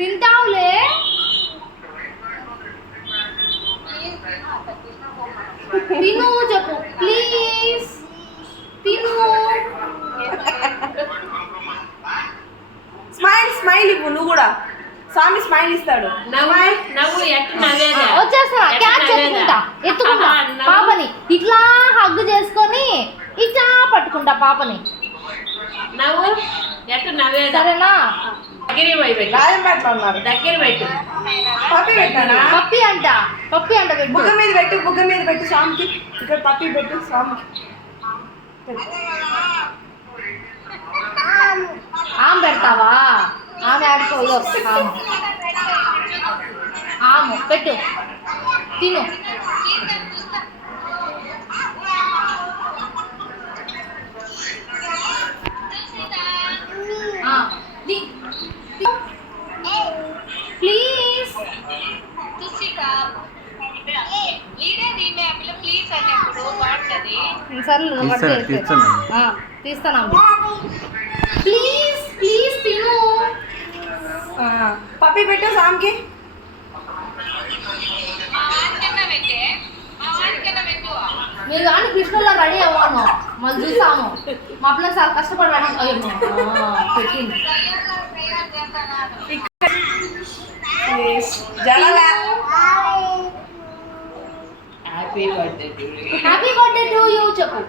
తింటావులే. తిను చెప్పు ప్లీజ్. తిను. స్మైల్ స్మైల్ ఇవ్వు నువ్వు కూడా. స్వామి స్మైల్ ఇస్తాడు. వచ్చేస్తా క్యాచ్ ఎత్తుకుంటా పాపని ఇట్లా హగ్ చేసుకొని ఇట్లా పట్టుకుంటా పాపని. సరేనా? రాజంపేటలో ఉన్నారు. పప్పి అంట పెట్టు. బుగ్గ మీద పెట్టు స్వామికి. ఇక్కడ పప్పి పెట్టు స్వామికి. ఆమె పెడతావా? ఆమె ఆడుకోదు. ఆమె పెట్టు. తిను. ప్లీజ్. తీస్తాను. ప్లీజ్ ప్లీజ్ తిను. పప్పి పెట్టు స్వామికి. మీరు కానీ కృష్ణలో రెడీ అవ్వను మళ్ళీ చూసాము. మా పిల్లలు చాలా కష్టపడి రెడీ పెట్టింది. హ్యాపీ బర్త్డే టు యూ చెప్పు.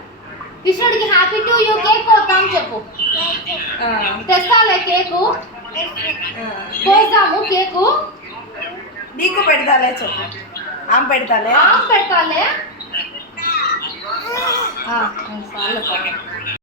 కృష్ణుడికి హ్యాపీ టు యూ కేక్ కోద్దాం చెప్పు. తెస్తాలే కేకు. కోద్దాము కేకు. నీకు పెడతాలే చెప్పు. ఆమె పెడతాలే. పెడతాలే.